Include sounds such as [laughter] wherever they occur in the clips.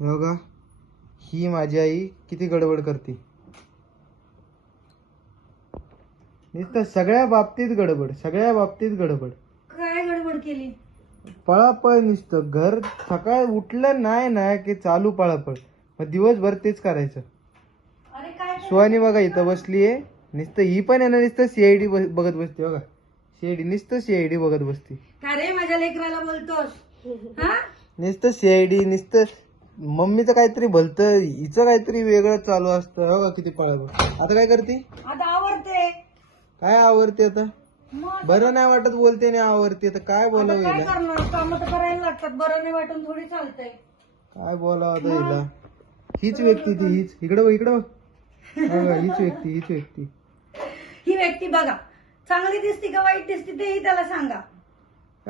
हे बघा ही माझी आई किती गडबड करते. नुसतं सगळ्या बाबतीत गडबड सगळ्या बाबतीत गडबड. काय गडबड केली? पळापळ नुसतं घर सकाळ उठलं नाही ना की चालू पळापळ. मग दिवसभर तेच करायचं. अरे काय सुहानी बघा इथं बसलीये. नुसतं ही पण आहे ना नुसतं सीआयडी बघत बसते बघा सीआयडी नुसतं सीआयडी बघत बसते. का रे? माझ्या लेकराला बोलतोस. हा? नुसतं सीआयडी नुसतं मम्मीचं काहीतरी भलतं हिचं काहीतरी वेगळं चालू असतं हो का किती पळापळ आता काय करते? आता आवडते काय आवडते आता? मग बरं नाही वाटत बोलते नाही आवडते तर काय आता बोलावं काय हिला? करणार? काम तर करायला लागतात बरं नाही वाटून थोडी चालतंय. काय बोलावं आता हिला? हीच व्यक्ती ती हीच. इकडे बघ इकडे बघ. हा हीच व्यक्ती हीच व्यक्ती. ही व्यक्ती बघा. चांगली दिसते का वाईट दिसते तेही त्याला सांगा.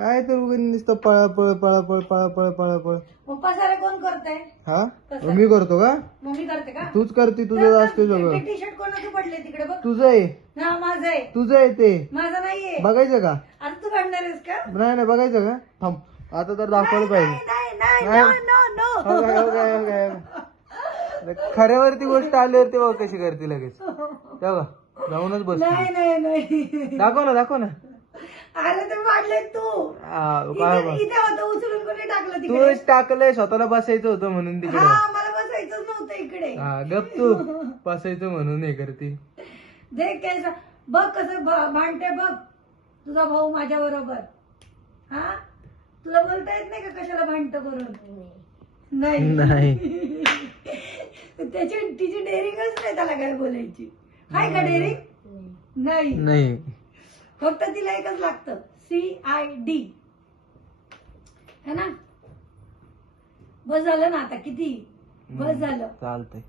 काय तर उगाच नुसतं पळापळ पळापळ पळापळ पळापळ पप्पा सारे कोण करताय? हा? मी करतो का? मम्मी करते का? तूच करते तुझं असते सगळं. टी शर्ट कोणाचे पडले तिकडे बघ. तुझं आहे. हा माझं आहे. तुझं आहे ते. माझं नाहीये. बघायचं का? आता तू काढणार आहेस का? नाही नाही बघायचं का? थांब. आता तर दाखवलं पाहिजे. नाही नाही नाही. नो नो हो काय, हो काय, हो काय, हो. काय. खऱ्यावरती गोष्ट आल्यावर तेव्हा कशी करते लगेच. तेव्हा जाऊनच बस नाही नाही नाही. दाखव ना दाखव ना. अरे ते वाढले तू. हा, काय इथे होतं उचलून कोणी टाकलं तिकडे? तूच टाकलंय स्वतःला बसायचं होतं म्हणून तिकडे. हा मला बसायचंच नव्हतं इकडे. हा गप तू. बसायचं म्हणून हे करते. देख काय बघ कसं भ- भांडते बघ. तुझा भाऊ माझ्या बरोबर. हा? तुला बोलता येत नाही का कशाला भांडत करून? नाही. नाही. [laughs] त्याची तिची डेअरिंगच नाही त्याला काय बोलायची. हाय का डेअरिंग नाही. नाही. फक्त तिला एकच लागतं. सी आय डी है ना? बस झालं ना आता किती? बस झालं. चालतंय.